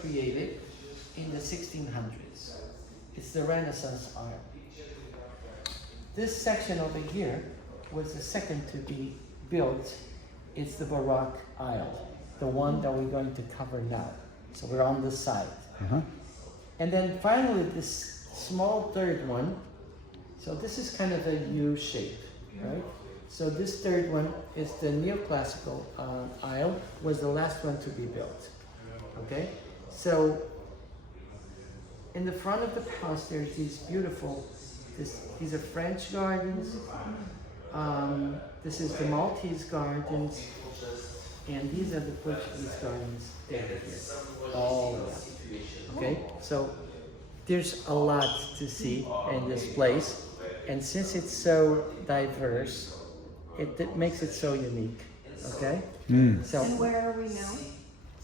created in the 1600s. It's the Renaissance art. This section over here was the second to be built. It's the Baroque Isle, the one that we're going to cover now. So we're on this side. And then finally this small third one. So this is kind of a U shape, right? So this third one is the Neoclassical Aisle, was the last one to be built. Okay? So in the front of the palace there's these beautiful, these are French gardens. This is the Maltese gardens, and these are the Portuguese gardens there. All of them. Okay? So there's a lot to see in this place, and since it's so diverse, it makes it so unique. Okay? So and where are we now?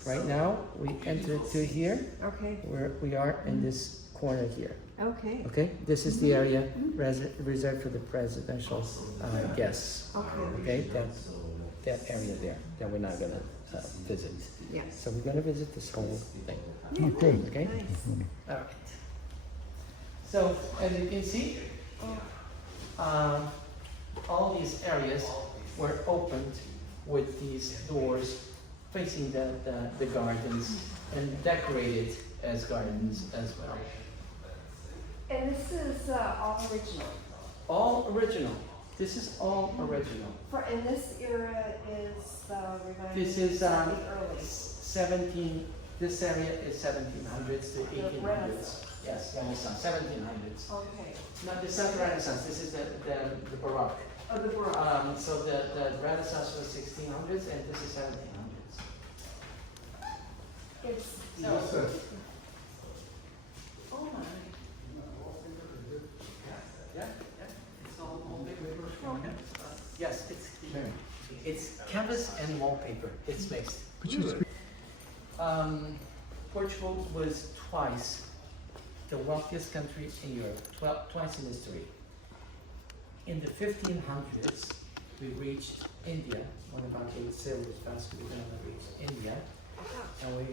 right now we enter to here. Okay. Where we are in this corner here. Okay. Okay? This is the area reserved for the presidential guests. Okay. Okay? That area there that we're not gonna visit. Yes. So we're gonna visit this whole thing. Okay. Okay? Nice. All right. So as you can see, all these areas were opened with these doors facing the gardens and decorated as gardens as well. And this is all original. All original. This is all original. In this era is revived. This is early. 17. This area is 1700s to 1800s. Renaissance. Yes, Renaissance, 1700s. Okay. No, this is not the Renaissance. This is the Baroque. Oh, the Baroque. So the Renaissance was 1600s, and this is 1700s. It's oh my. Yeah. It's all wallpaper. Yes, it's canvas and wallpaper. It's mixed. Portugal was twice the wealthiest country in Europe, twice in history. In the 1500s, we reached India. One of our great sailors, Vasco da Gama, reached India, and we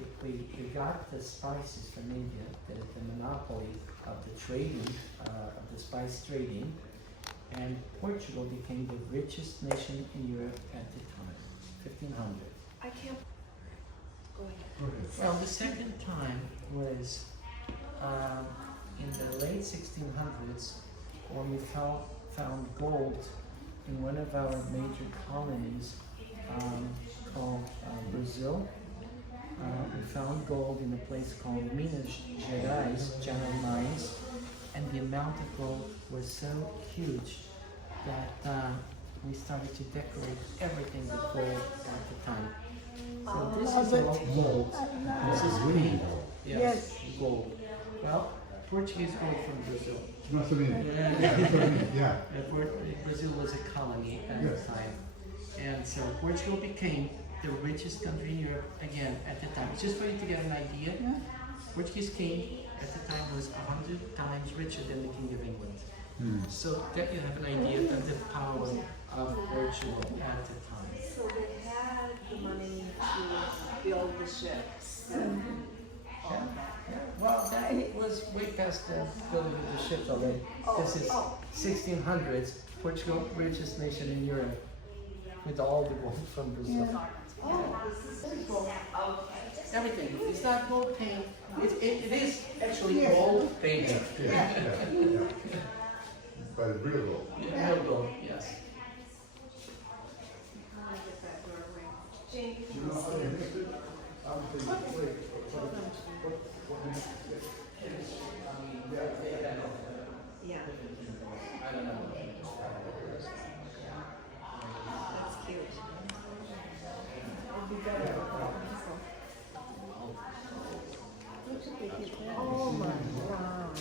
got the spices from India, the monopoly of the trading, of the spice trading, and Portugal became the richest nation in Europe at the time, 1500. I can't. Go ahead. Well, the second time was in the late 1600s when we found gold in one of our major colonies called Brazil. We found gold in a place called Minas Gerais, General Mines, and the amount of gold was so huge that we started to decorate everything with gold at the time. So this is all gold. This is green. Yes, gold. Well, Portuguese gold from Brazil. That's what I mean. Yeah. Brazil was a colony at the time. And so Portugal became the richest country in Europe again at the time. Just for you to get an idea, Portuguese king at the time was 100 times richer than the King of England. So that you have an idea of the power of Portugal at the time. So they had the money to build the ships. Well, that was way past the building of the ships already. This is 1600s, Portugal, richest nation in Europe, with all the gold from Brazil. Everything. It's not gold paint. It is actually gold paint. But it's real gold. Real gold, yes. Jane, yeah. I don't know. That's cute. It'd be better. Oh my God.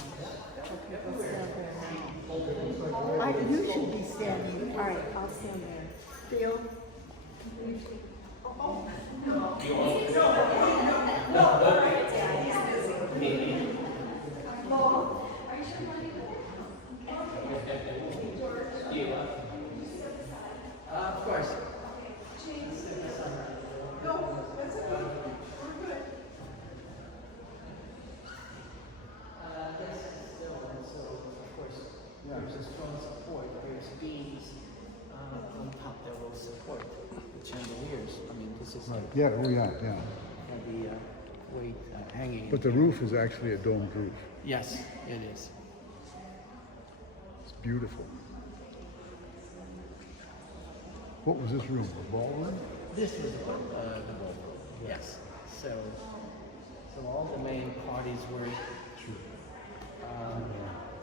Okay, let's stand there. You should be standing. All right, I'll stand there. Theo? Of course. also Right. Yeah, oh yeah, yeah. the weight hanging. But the roof is actually a domed roof. Yes, it is. It's beautiful. What was this room? A ballroom? This is the ballroom. Yes. So all the main parties were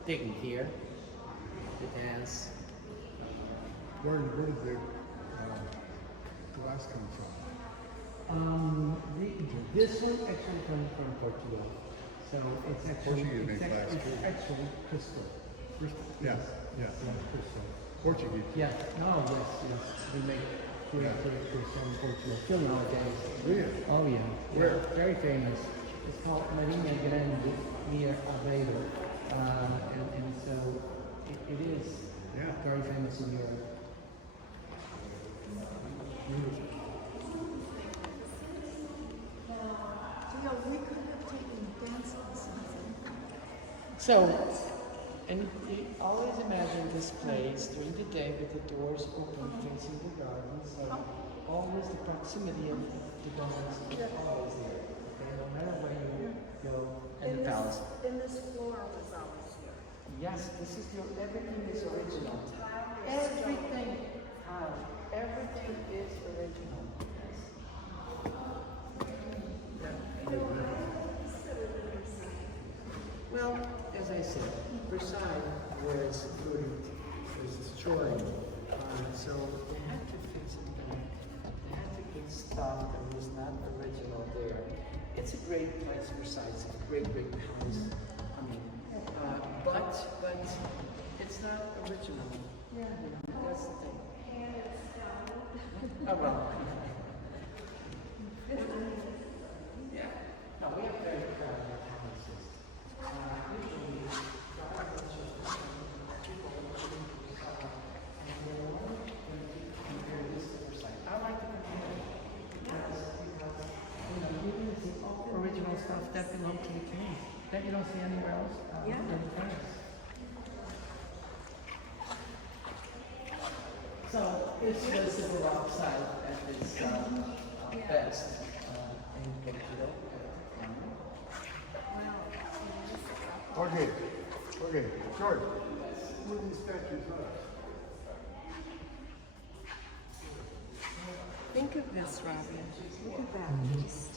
taken here to dance. Where did the glass come from? This one actually comes from Portugal. So it's actually Portuguese make glass it's too. actually crystal. Crystal? Yeah, yeah. Crystal. Portuguese. Yeah. No. Yes. We make crystal in Portugal still nowadays. Really? Oh yeah. Where? Very famous. It's called Marina Grande near Aveiro, and so it is very famous in Europe. We could have taken dance lessons. So, and you always imagine this place during the day with the doors open facing the garden, so always the proximity of the gardens is always there. Okay, no matter where you go, and the palace. And this floor was always here. Yes, this is everything is original. Everything is original. Well, as I said, Versailles was destroyed, so they had to fix it back. They had to get stuff that was not original there. It's a great place, Versailles. It's a great palace. I mean, but it's not original. Yeah, that's the thing. Oh well. Yeah. No, we have very proud of our palaces. Usually, compare this to Versailles. I like to compare it because you can see all the original stuff that belong to the king that you don't see anywhere else in France. So this was the Baroque side at its best in Portugal. Okay, George, who are these statues are? Think of this, Robbie. Look at that. Just,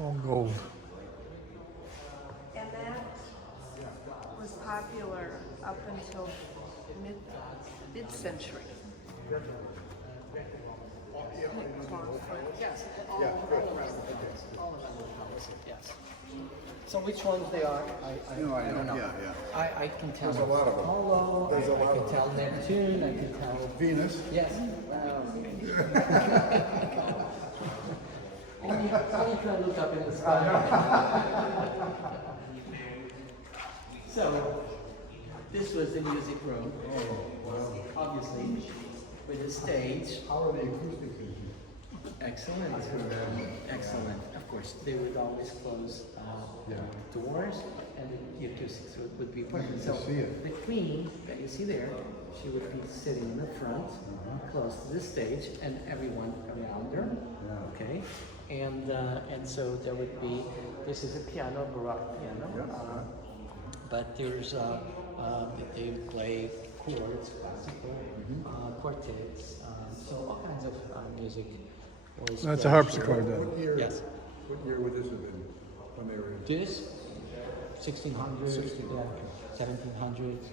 All gold. and that was popular up until mid-century. Yes, all around the palace. Yes. So which ones they are, I don't know. Yeah. I can tell. There's a lot of them. Apollo, There's a lot I of can tell Neptune, I can tell. Venus. Yes. Only if I look up in the sky. So, this was the music room. Obviously, with a stage. How are the acoustics in here? Excellent. Excellent. Of course, they would always close doors, and the acoustics would be perfect. So see it. the queen that you see there, she would be sitting in the front, close to the stage, and everyone around her. Okay, and so there would be. This is a piano, Baroque piano, but there's they play chords, classical, quartets, so all kinds of music. That's a harpsichord then. What year? Yes. What year would this have been when they were in? This, 1600s, 1700s.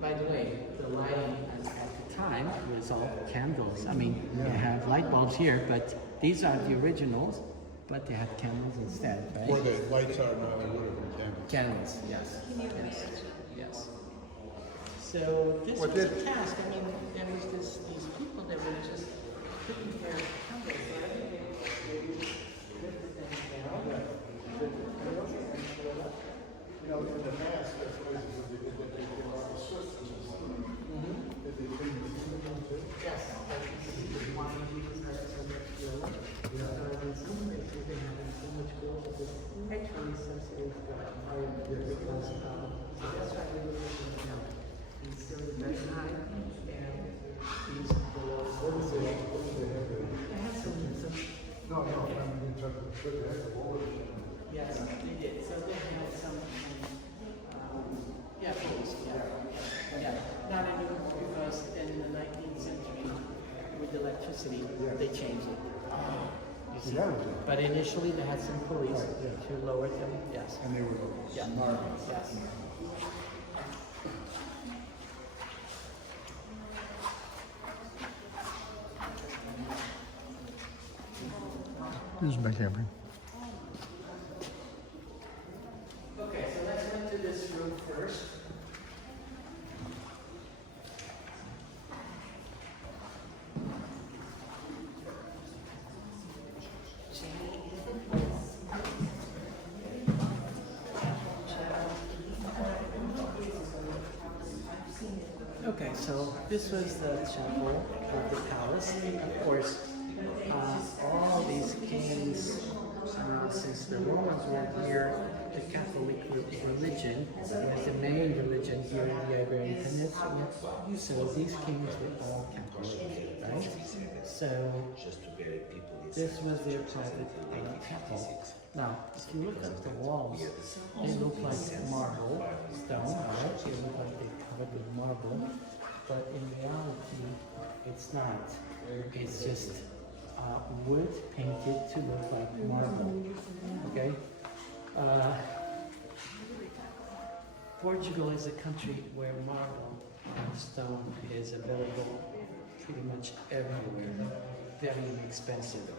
By the way, the lighting at the time was all candles. I mean, you have light bulbs here, but these are the originals, but they have candles instead, right? Where the lights are now, they would have been candles. Candles, yes. So this was a task. I mean, there was these people that were just putting their candles, right? They lifted them down. You know, in the past, that's what they did, they did all the No, I mean, but they had the walls. Yes, they did. So they had some, pools, yeah. Not anymore because in the 19th century, with electricity, they changed it. You see? That was it. But initially they had some pulleys to lower them, yes. And they were Yeah. marble. Yes. Use my camera. Okay, so let's go into this room first. Okay, so this was the chapel of the palace. Of course, all these kings, since the Romans were here, the Catholic religion was the main religion here in the Iberian Peninsula. So these kings were all Catholic, right? So this was their private chapel. Now, if you look at the walls, they look like marble stone, right? They look like they're covered with marble, but in reality, it's not. It's just wood painted to look like marble. Okay. Portugal is a country where marble and stone is available pretty much everywhere. Very inexpensive.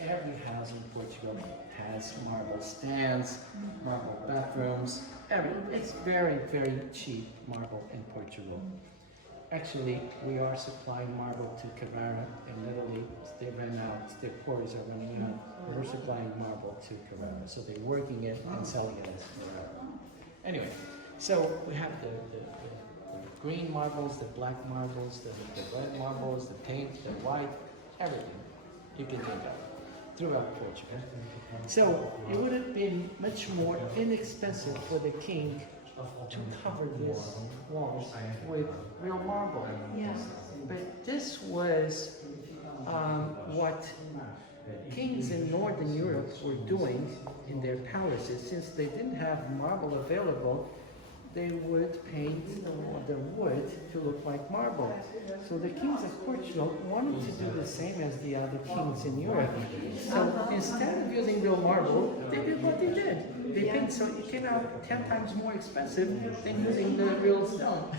Every house in Portugal has marble stands, marble bathrooms. It's very, very cheap marble in Portugal. Actually, we are supplying marble to Carrara in Italy. They ran out, their quarries are running out. We're supplying marble to Carrara. So they're working it and selling it as Carrara. Anyway, so we have the green marbles, the black marbles, the red marbles, the pink, the white, everything you can think of throughout Portugal. So it would have been much more inexpensive for the king to cover these walls with real marble. Yes. But this was what kings in Northern Europe were doing in their palaces. Since they didn't have marble available, they would paint the wood to look like marble. So the kings of Portugal wanted to do the same as the other kings in Europe. So instead of using real marble, they did what they did. They paint, so it came out 10 times more expensive than using the real stone.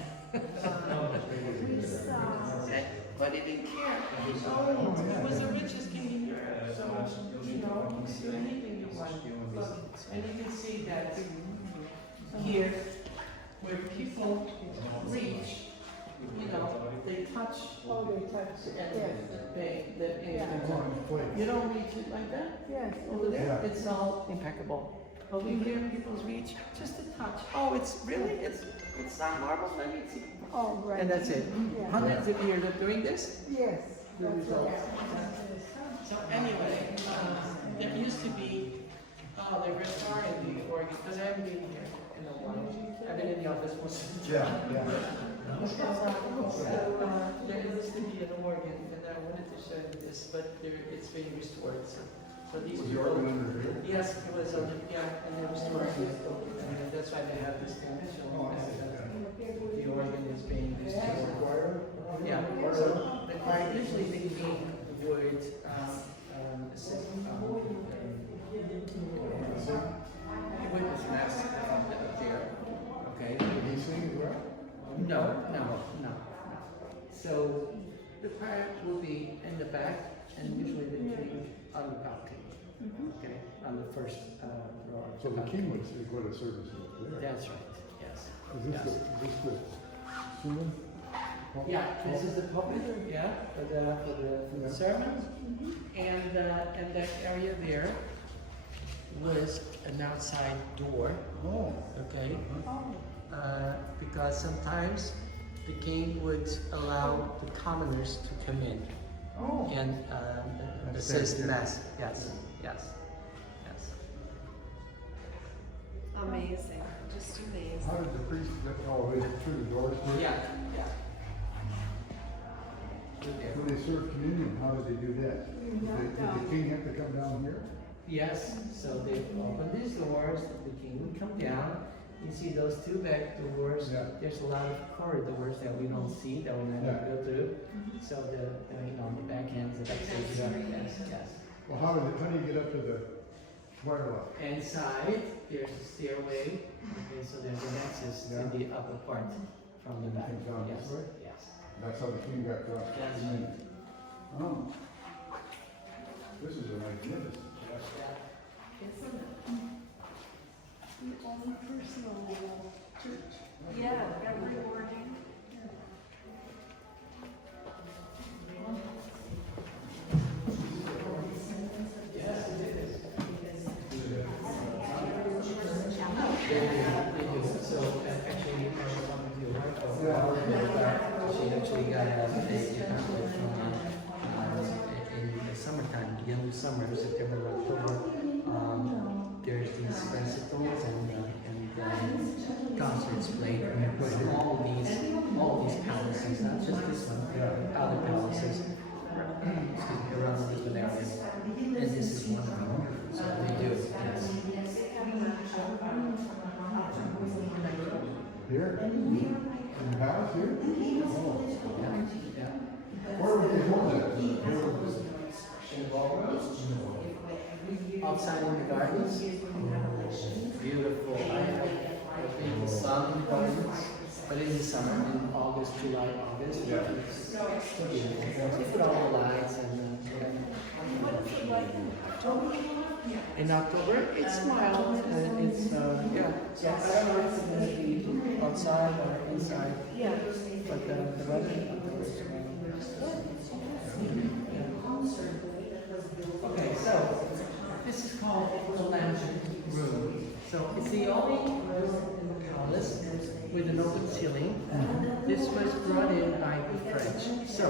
But he didn't care. He was the richest king in Europe. So, do anything you want. Look, and you can see that here, where people reach, they touch. Oh, they touch, And you don't reach it like that? yes. Over there, it's all impeccable. Over here, people's reach just a touch. Oh, it's not marble, let me see. Oh, right. And that's it. Yeah. Hundreds of years of doing this, Yes. the that's result. right. So anyway, there used to be, they're restoring the organ, because I haven't been here in a while. I've been in the office most of the time. Yeah. So, there used to be an organ, and I wanted to show you this, but it's being restored. So these Was the people, organ under here? yes, it was on the, and they restored it. And that's why they have this thing showing that the organ is being restored. Yeah, so the choir, usually the king would assist, witness mass up there, okay? Did he sing as well? No. So the choir will be in the back, and usually the king on the balcony, okay, on the first row. So the king was what a service was there. That's right, yes. Is this Yes. the sermon? Yeah, this is the pulpit, yeah, for the sermons. And that area there was an outside door, Oh. okay? Because sometimes the king would allow the commoners to come in Oh. and assist mass. Yes. Amazing, just amazing. How did the priest get, through the doors? Yeah. there. When they served communion, how did they do that? Did the king have to come down here? Yes, so they open these doors, the king would come down. You see those two back doors. Yeah. There's a lot of corridors that we don't see, that we're not Yeah. gonna go through. So the the back ends, the back stages are, yes. Well, how do you get up to the twilight? Inside, there's a stairway, okay, so there's an access Yeah. to the upper part from the back. Comes down this Yes, way? yes. That's how the king got across the Yes. communion. Oh. This is a magnificent chapel. Isn't it? The only personal church. Yeah, every morning. Yes, it is. They do. So actually, she actually got a pamphlet from in the summertime, the end of summer, September, October. There's these recitals and concerts played in all these palaces, not just this one, other palaces. Excuse me, around the Lisbon area. And this is one of them. So they do, yes. Here? In the palace here? Oh. Yeah. Where would they hold that? Outside in the gardens. Beautiful. I have been in the sun in the gardens, but in the summer, in August, July, August, it's so beautiful. You put all the lights and in October, it's mild. It's yes. I don't know if it's going to be outside or inside. Yeah. But the weather in October is okay, so this is called the lounge room. So it's the only room in the palace with an open ceiling. This was brought in by the French. So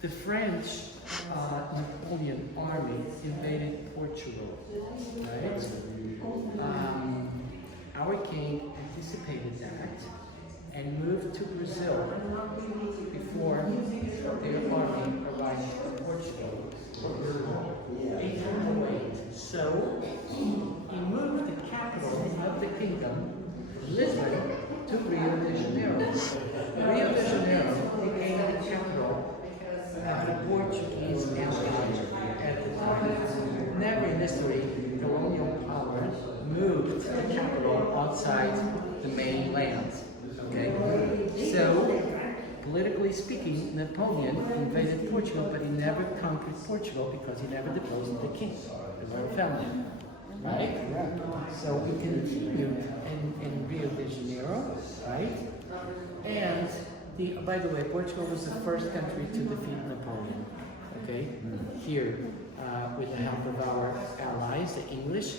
the French Napoleon army invaded Portugal, right? Our king anticipated that and moved to Brazil before their army arrived in Portugal. So he moved the capital of the kingdom, Lisbon, to Rio de Janeiro. Rio de Janeiro became the capital of the Portuguese Empire at the time. Never in history, colonial power moved the capital outside the mainland. Okay? So, politically speaking, Napoleon invaded Portugal, but he never conquered Portugal because he never deposed the king, the royal family. Right? So we continue in Rio de Janeiro, right? And by the way, Portugal was the first country to defeat Napoleon. Okay? Here, with the help of our allies, the English,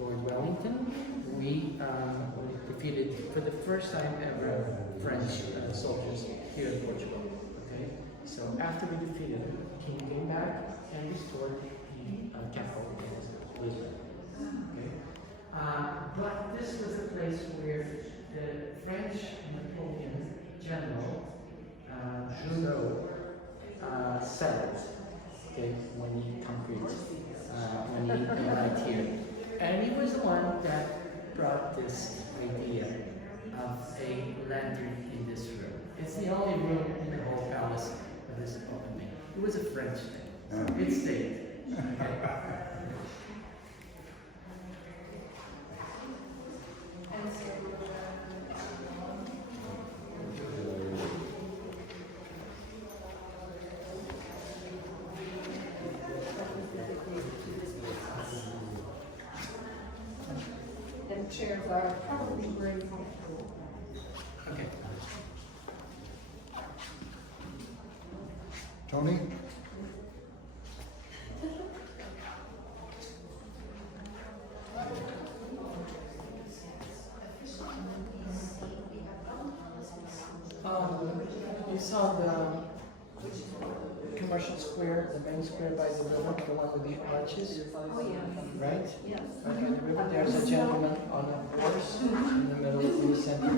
Lord Wellington, we defeated for the first time ever French soldiers here in Portugal. Okay, so after we defeated him, the king came back and restored the capital in Lisbon. Okay, but this was a place where the French Napoleon general Junot settled. Okay, when he conquered, when he arrived here. And he was the one that brought this idea of a lantern in this room. It's the only room in the whole palace that is open. It was a French thing. It stayed. Okay. And chairs are probably very comfortable. Okay. Tony? You saw the commercial square, the main square by the river, the one with the arches, Oh, yeah. right? Yes. Right by the river, there's a gentleman on a horse in the middle of the center.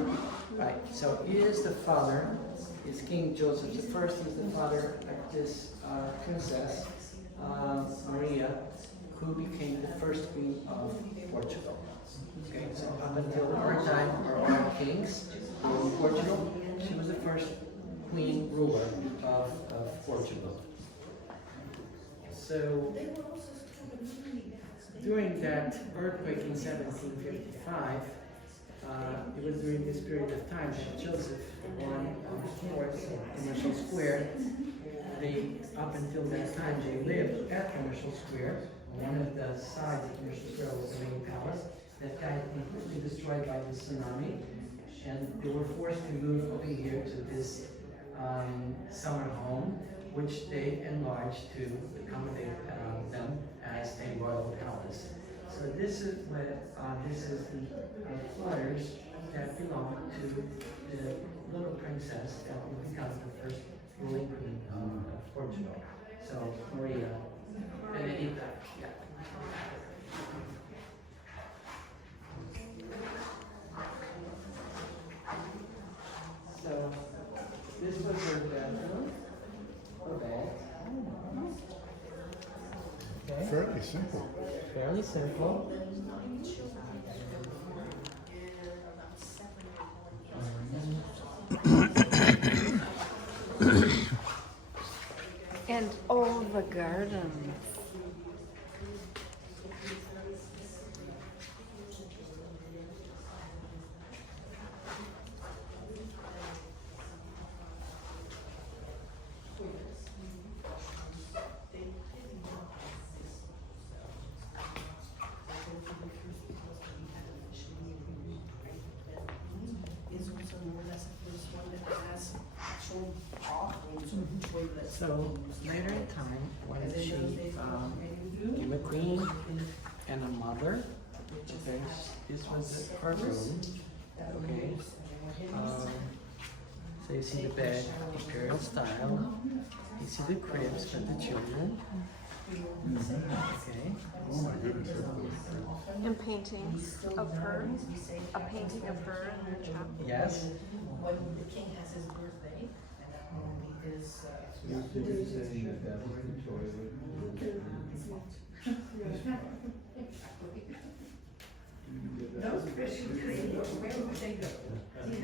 Right, so he is the father, is King Joseph the First. He's the father of this princess, Maria, who became the first queen of Portugal. Okay, so up until our time, our kings were in Portugal. She was the first queen ruler of Portugal. So during that earthquake in 1755, it was during this period of time that Joseph won, of course, Commercial Square. They, up until that time, they lived at Commercial Square. One of the sides of Commercial Square was the main palace that got completely destroyed by the tsunami, and they were forced to move over here to this summer home, which they enlarged to accommodate them as a royal palace. So this is where this is the quarters that belong to the little princess that will become the first ruling queen of Portugal. So Maria Benedicta. Yeah. So this was her bedroom, her bed. Okay. Fairly simple. Fairly simple. And all the gardens. So later in time, when she became a queen and a mother, okay, this was her room. Okay. So you see the bed, imperial style. You see the cribs for the children. Okay. Oh my goodness. And paintings of her. A painting of her in her chapel. Yes. When the king has his birthday, and that will be his. Those fish you create, where would they go? You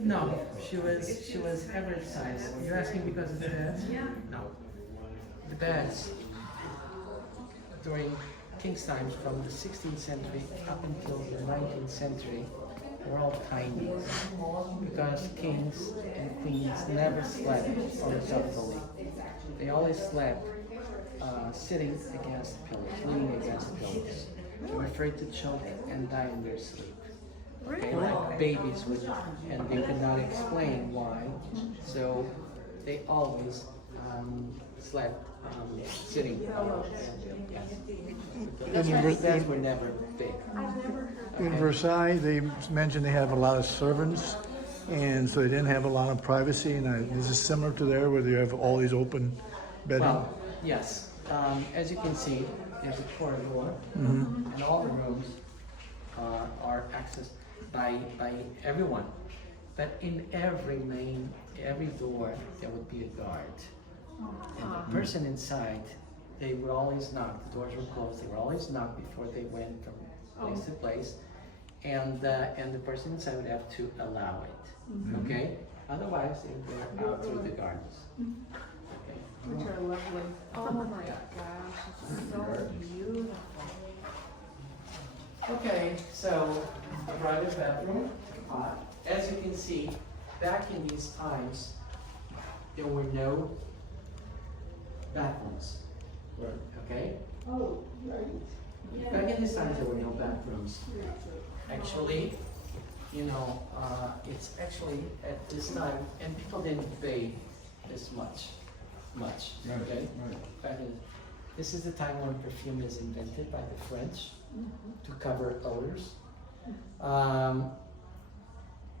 know? No, she was average size. You're asking because of the beds? Yeah. No. The beds during King's times from the 16th century up until the 19th century were all tiny because kings and queens never slept horizontally. They always slept sitting against the pillars, leaning against the pillars. They were afraid to choke and die in their sleep. Okay, like babies would, and they could not explain why. So they always slept sitting. That's why the beds were never big. In Versailles, they mentioned they have a lot of servants, and so they didn't have a lot of privacy. And is this similar to there, where you have all these open bedding? Well, yes. As you can see, there's a corridor, and all the rooms are accessed by everyone. But in every door, there would be a guard. And the person inside, they would always knock. The doors were closed. They would always knock before they went from place to place, and the person inside would have to allow it. Okay. Otherwise, they would go out through the gardens. Okay. Which are lovely. Oh my gosh, it's so beautiful. Okay, so a private bedroom. As you can see, back in these times, there were no bathrooms. Right. Okay? Oh, right. Back in these times, there were no bathrooms. Actually, it's actually at this time, and people didn't bathe this much. Right, Okay? right. Back in, this is the time when perfume is invented by the French to cover odors.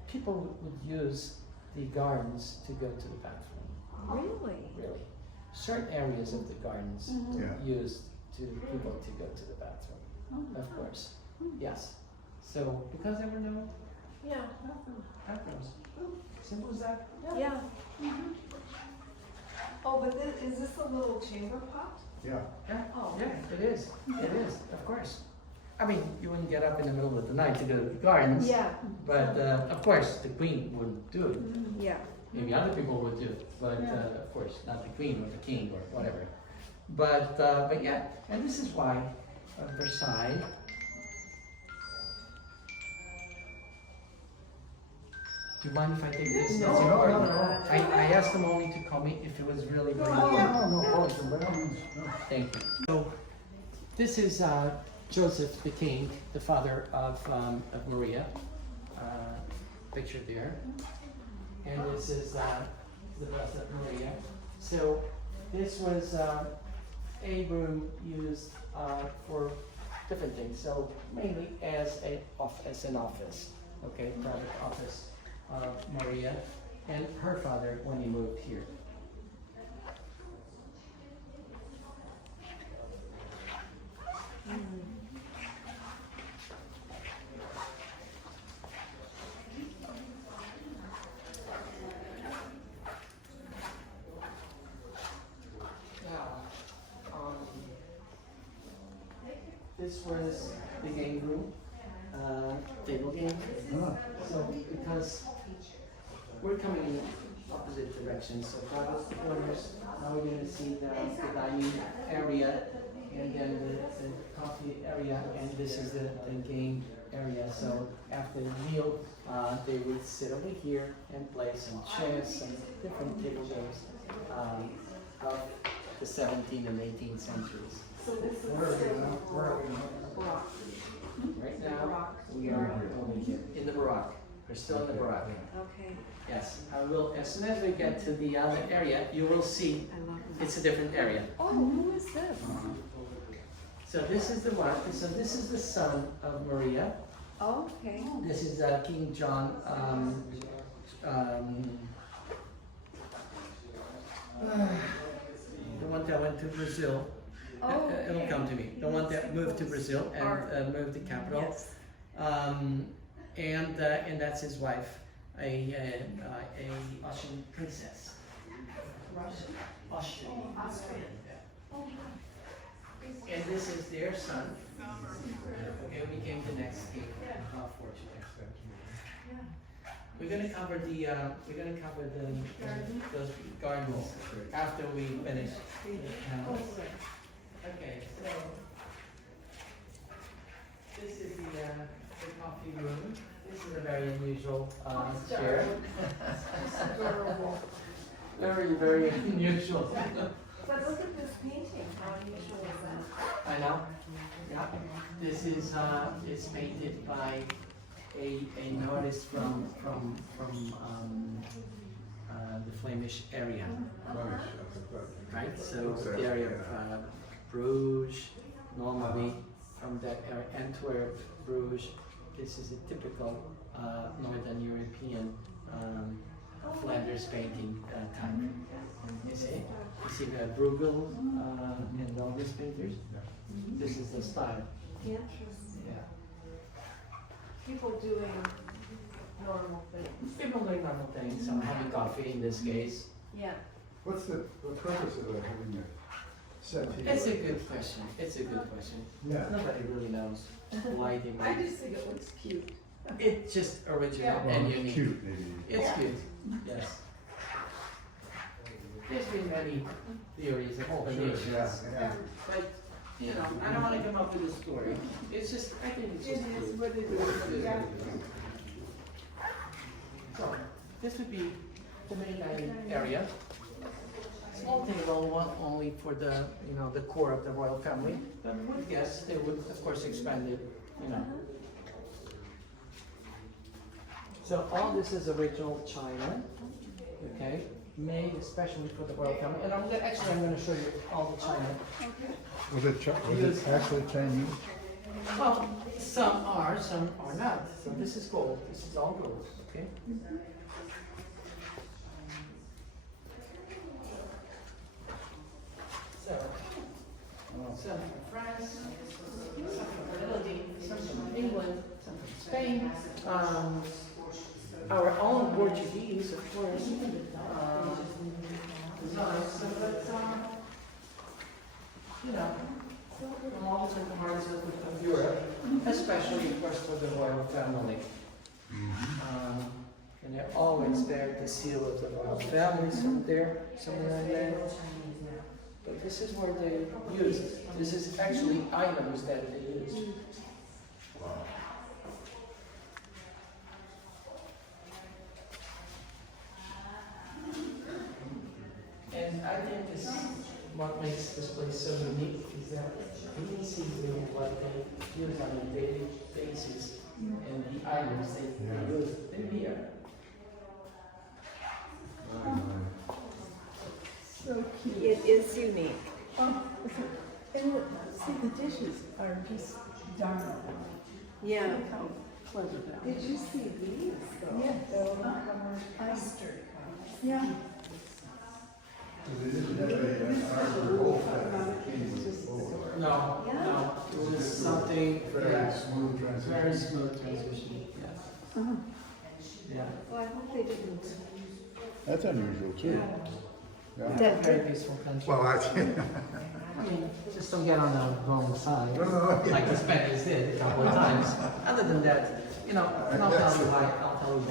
People would use the gardens to go to the bathroom. Really? Really, certain areas of the gardens Yeah. used to people to go to the bathroom. Of course, yes. So because there were no Yeah, Bathrooms. Simple as that. yeah. Oh, but is this a little chamber pot? Yeah. Yeah, Oh. yeah, it is, of course. I mean, you wouldn't get up in the middle of the night to go to the gardens. Yeah. But, of course, the queen would do it. Yeah. Maybe other people would do it, but, of course, not the queen or the king or whatever. But yeah, and this is why Versailles. Do you mind if I take this? No, That's no, important. no, no. I asked them only to call me if it was really, really No, important. no, no, by all means, no. Thank you. So, this is Joseph the King, the father of Maria, pictured there. And this is the bust of Maria. So, this was a room used for different things. So, mainly as an office, okay, private office of Maria and her father when he moved here. This was the game room, table game. So because we're coming in opposite directions, so that was the corners. Now we're going to see the dining area, and then the coffee area, and this is the game area. So after the meal, they would sit over here and play some chess and different table games of the 17th and 18th centuries. So this is Where are we now? Where are we now? Baroque. Right now, we are only here in the Baroque. We're still in the Baroque. Okay. Yes, I will, as soon as we get to the other area, you will see I love it. it's a different area. Oh, who is this? So this is the one, so this is the son of Maria. Okay. This is King John, the one that went to Brazil. Oh, It'll come to me. The one that moved to Brazil and moved the capital. Yes. And that's his wife, a Austrian princess. Austrian. And this is their son. Okay, we became the next king of Portugal. We're gonna cover those gardens after we finish. Okay, so this is the coffee room. This is a very unusual chair. Adorable. Very, very unusual. But look at this painting, how unusual is that? I know. Yeah. This is it's painted by an artist from the Flemish area, right? So the area of Bruges, normally from that area, Antwerp, Bruges. This is a typical Northern European Flanders painting type. You see the Bruegel and all these painters. This is the style. Interesting. Yeah. People doing normal things. People doing normal things. I'm having coffee in this case. Yeah. What's the purpose of having a settee? It's a good question. It's a good question. Yeah. Nobody really knows why they I made it. just think it looks cute. It's just original Yeah. and Well, unique. cute, maybe. It's cute. Yes. There's been many theories of explanations, Yeah. but you know, I don't want to come up with a story. It's just, I think it's just It is cute. what it is, yeah. So, this would be the main dining area. Small table, one only for the, you know, the core of the royal family. But with guests, they would, of course, expand it, you know. So all this is original china, okay, made especially for the royal family. And I'm gonna show you all the china. Was it actually Chinese? Well, some are not. So this is gold. This is all gold, okay? So, some from France, some from Italy, some from England, some from Spain. especially, of course, for the royal family. And they always bear the seal of the royal family somewhere in there. But this is where they use it. This is actually items that they use. And I think this, what makes this place so unique is that you can see really what they use on a daily basis and the items they use in here. So cute. It is unique. And see, the dishes are just darn. Yeah. Look how clever that Did is. you see these though? Yes. They're custard. Yeah. They didn't have a iron gold that the king was over. No, it was something Very smooth transition. very smooth transition. Yes. Uh-huh. Yeah. Well, I hope they didn't. That's unusual too. Yeah. That- Very peaceful country. Well, that's, I mean, just don't get on the wrong side, No, yeah. like the Spaniards did a couple of times. Other than that, you know, and I'll tell you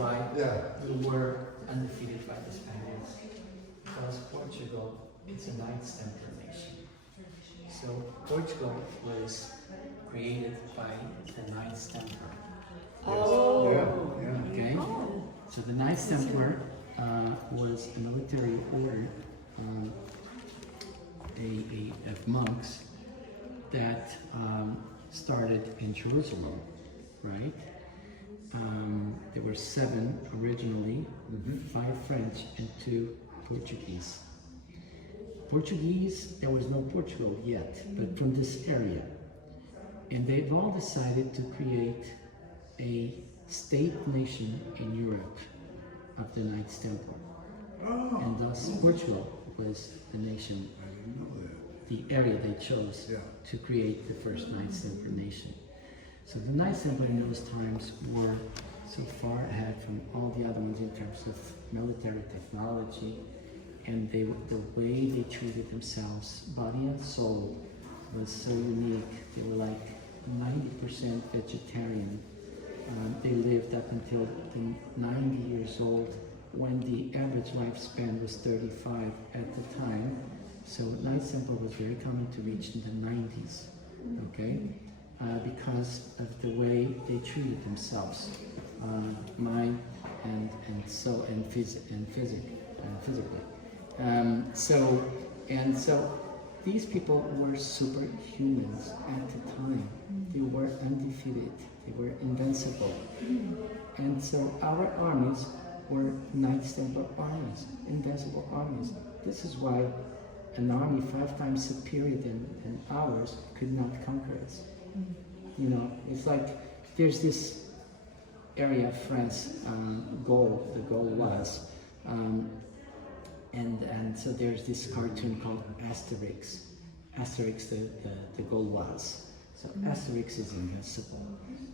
why yeah. we were undefeated by the Spaniards. Because Portugal is a Knights Templar nation. So Portugal was created by the Knights Templar. Oh. Yeah, yeah. Okay? So the Knights Templar was a military order of monks that started in Jerusalem, right? There were 7 originally, 5 French and 2 Portuguese. There was no Portugal yet, but from this area. And they've all decided to create a state nation in Europe of the Knights Templar. Oh, And thus Portugal was the nation, I didn't know that. the area they chose Yeah. to create the first Knights Templar nation. So the Knights Templar in those times were so far ahead from all the other ones in terms of military technology, and the way they treated themselves, body and soul, was so unique. They were like 90% vegetarian. They lived up until 90 years old, when the average lifespan was 35 at the time. So Knights Templar was very common to reach in the 90s, okay? Because of the way they treated themselves, mind and physically. So these people were superhumans at the time. They were undefeated. They were invincible. And so our armies were Knights Templar armies, invincible armies. This is why an army 5 times superior than ours could not conquer us. You know, it's like there's this area of France, the goal was, and so there's this cartoon called Asterix. Asterix, the goal was. So Asterix is invincible,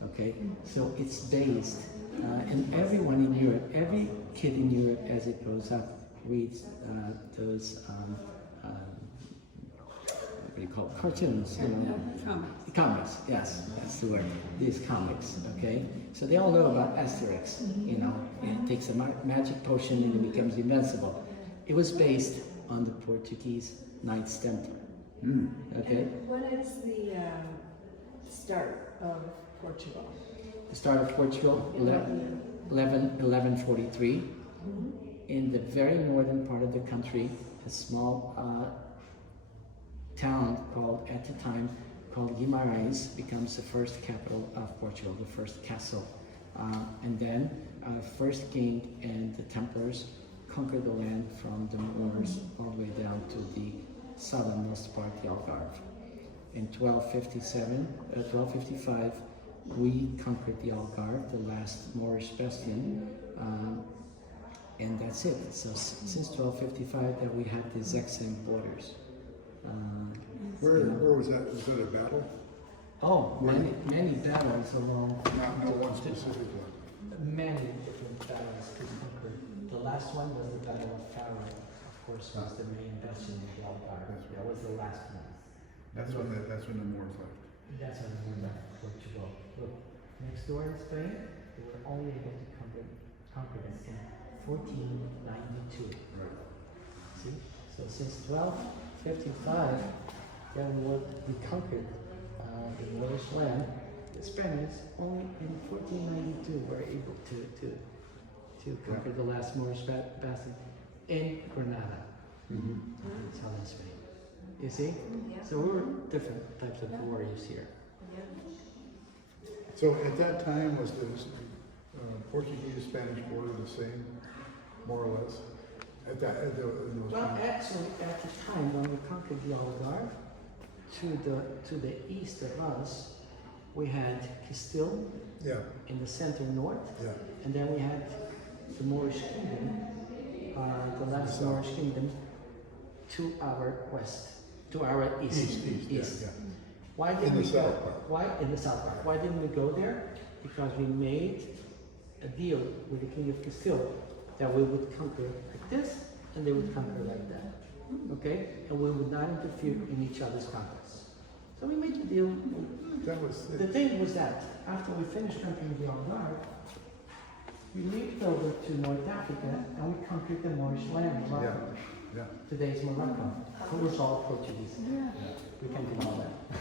okay? So it's based, and everyone in Europe, every kid in Europe as it grows up reads those, what do you call it? Cartoons, you know? Comics, yes, that's the word. These comics, okay? So they all know about Asterix, you know? It takes a magic potion and it becomes invincible. It was based on the Portuguese Knights Templar, okay? And when is the start of Portugal? The start of Portugal, 1143. In the very northern part of the country, a small town called, at the time, called Guimarães becomes the first capital of Portugal, the first castle. And then first king and the Templars conquered the land from the Moors all the way down to the southernmost part, the Algarve. In 1255, we conquered the Algarve, the last Moorish bastion, and that's it. So since 1255 that we had these excellent borders. Where was that? Was that a battle? Oh, many battles along. Not one specific one. Many different battles to conquer. The last one was the Battle of Faro, of course, was the main bastion of the Algarve. That was the last one. That's when the Moors left. That's how we left Portugal. Look, next door in Spain, they were only able to conquer them in 1492. Right. See? So since 1255, then we conquered the Moorish land. The Spaniards only in 1492 were able to conquer the last Moorish bastion in Granada, in southern Spain. You see? So we were different types of warriors here. So at that time, was the Portuguese-Spanish border the same, more or less? In those Well, times? actually, at the time when we conquered the Algarve, to the east of us, we had Castile Yeah, in the center north, yeah. and then we had the Moorish kingdom, the last south. Moorish kingdom, to our west, to our east. East, yeah. Why In didn't the we go? south part. Why in the south part? Why didn't we go there? Because we made a deal with the king of Castile that we would conquer like this, and they would conquer like that. Okay, and we would not interfere in each other's conquests. So we made the deal. That was, The thing was that after we finished conquering the Algarve, we moved over to North Africa and we conquered the Moorish land, yeah, Morocco. yeah, Today's Morocco. It was all Portuguese. Yeah. We can do all that.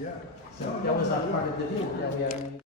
yeah. So that was our part of the deal that we had.